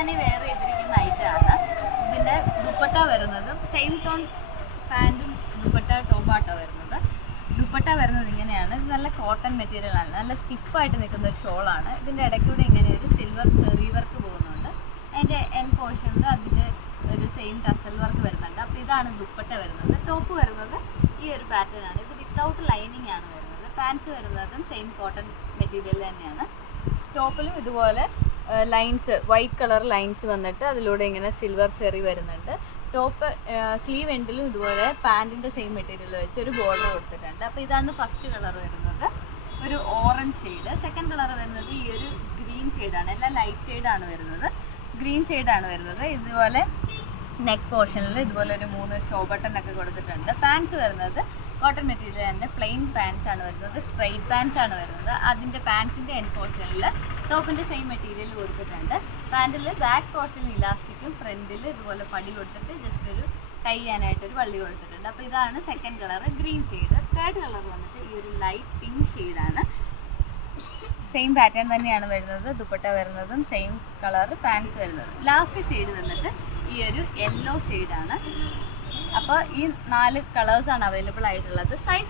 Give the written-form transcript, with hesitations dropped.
ഞാൻ ഈ വെയർ ചെയ്തിരിക്കുന്ന ഐറ്റമാണ്. ഇതിൻ്റെ ദുപ്പട്ട വരുന്നതും സെയിം ടോൺ പാൻറ്റും ദുപ്പട്ട ടോപ്പാട്ടോ വരുന്നത്. ദുപ്പട്ട വരുന്നത് ഇങ്ങനെയാണ്. ഇത് നല്ല കോട്ടൺ മെറ്റീരിയലാണ്, നല്ല സ്റ്റിഫായിട്ട് നിൽക്കുന്ന ഒരു ഷോളാണ്. ഇതിൻ്റെ ഇടയ്ക്കൂടെ ഇങ്ങനെ ഒരു സിൽവർ സെറി വർക്ക് പോകുന്നുണ്ട്. അതിൻ്റെ എൻ പോർഷനിൽ അതിൻ്റെ ഒരു സെയിം ടസൽ വർക്ക് വരുന്നുണ്ട്. അപ്പോൾ ഇതാണ് ദുപ്പട്ട വരുന്നത്. ടോപ്പ് വരുന്നത് ഈ ഒരു പാറ്റേൺ ആണ്. ഇത് വിത്തൗട്ട് ലൈനിങ് ആണ് വരുന്നത്. പാൻസ് വരുന്നതും സെയിം കോട്ടൺ മെറ്റീരിയൽ തന്നെയാണ്. ടോപ്പിലും ഇതുപോലെ ലൈൻസ്, വൈറ്റ് കളർ ലൈൻസ് വന്നിട്ട് അതിലൂടെ ഇങ്ങനെ സിൽവർ സെറി വരുന്നുണ്ട്. ടോപ്പ് സ്ലീവ് എൻഡിലും ഇതുപോലെ പാൻറ്റിൻ്റെ സെയിം മെറ്റീരിയൽ വെച്ച് ഒരു ബോർഡർ കൊടുത്തിട്ടുണ്ട്. അപ്പോൾ ഇതാണ് ഫസ്റ്റ് കളർ വരുന്നത്, ഒരു ഓറഞ്ച് ഷെയ്ഡ്. സെക്കൻഡ് കളർ വരുന്നത് ഈ ഒരു ഗ്രീൻ ഷെയ്ഡാണ്. എല്ലാം ലൈറ്റ് ഷെയ്ഡാണ് വരുന്നത്, ഗ്രീൻ ഷെയ്ഡാണ് വരുന്നത്. ഇതുപോലെ നെക്ക് പോർഷനിൽ ഇതുപോലെ ഒരു 3 ഷോ ബട്ടൺ ഒക്കെ കൊടുത്തിട്ടുണ്ട്. പാൻസ് വരുന്നത് കോട്ടൺ മെറ്റീരിയൽ തന്നെ പ്ലെയിൻ പാൻസ് ആണ് വരുന്നത്, സ്ട്രൈറ്റ് പാൻസ് ആണ് വരുന്നത്. അതിൻ്റെ പാൻസിൻ്റെ എൻ പോർഷനിൽ ടോപ്പിൻ്റെ സെയിം മെറ്റീരിയൽ കൊടുത്തിട്ടുണ്ട്. പാൻറ്റിൽ ബാക്ക് പോർഷനിൽ ഇലാസ്റ്റിക്കും ഫ്രണ്ടിൽ ഇതുപോലെ പടി കൊടുത്തിട്ട് ജസ്റ്റ് ഒരു ടൈ ചെയ്യാനായിട്ടൊരു വള്ളി കൊടുത്തിട്ടുണ്ട്. അപ്പോൾ ഇതാണ് second colour, green shade. Third colour വന്നിട്ട് ഈ ഒരു ലൈറ്റ് പിങ്ക് ഷെയ്ഡാണ്. സെയിം പാറ്റേൺ തന്നെയാണ് വരുന്നത്. ദുപ്പട്ട വരുന്നതും സെയിം കളർ, പാൻസ് വരുന്നത്. ലാസ്റ്റ് ഷെയ്ഡ് വന്നിട്ട് ഈ ഒരു യെല്ലോ ഷെയ്ഡാണ്. അപ്പോൾ ഈ 4 കളേഴ്സാണ് അവൈലബിൾ ആയിട്ടുള്ളത്. സൈസ്